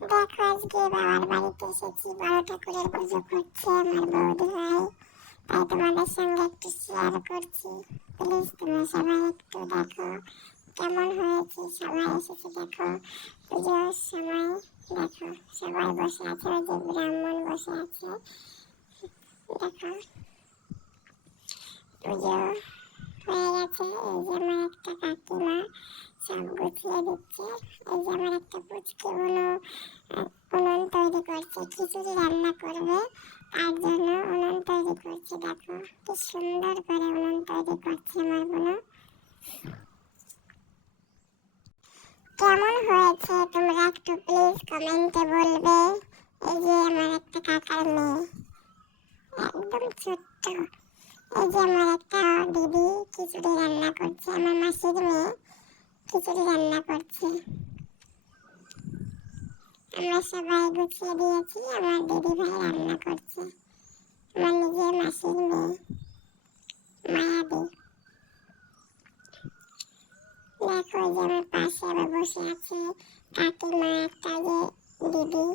দেখো আজকে বাবার বাড়িতে এসেছি, বড় ঠাকুরের পুজো করছে আমার বৌদি ভাই, তাই তোমাদের সঙ্গে একটু শেয়ার করছি। প্লিজ তোমরা সবাই একটু দেখো কেমন হয়েছে। সবাই এসেছে দেখো পুজোর সময়। দেখো সবাই বসে আছে, ওই যে ব্রাহ্মণ বসে আছে। দেখো পুজো হয়ে গেছে। এই যে আমার একটা কাকিমা সব গুছিয়ে দিচ্ছে। এই যে আমার একটা পুচকে উনুন তৈরি করছে, খিচুড়ি রান্না করবে তার জন্য উনুন তৈরি করছে। দেখো কি সুন্দর করে উনুন তৈরি করছে আমার বোন। কেমন হয়েছে তোমরা একটু প্লিজ কমেন্টে বলবে। এই যে আমার একটা কাকার মেয়ে, একদম ছোট্ট। এই যে আমার একটা দিদি খিচুড়ি রান্না করছে, আমার মাসির মেয়ে খিচুড়ি রান্না করছে। আমরা সবাই গুছিয়ে দিয়েছি, আমার দিদি ভাই রান্না করছে, আমার নিজের মাসির মেয়ে মায়াবী। দেখো যে আমার পাশে আবার বসে আছে কাকিমা, একটা যে দিদি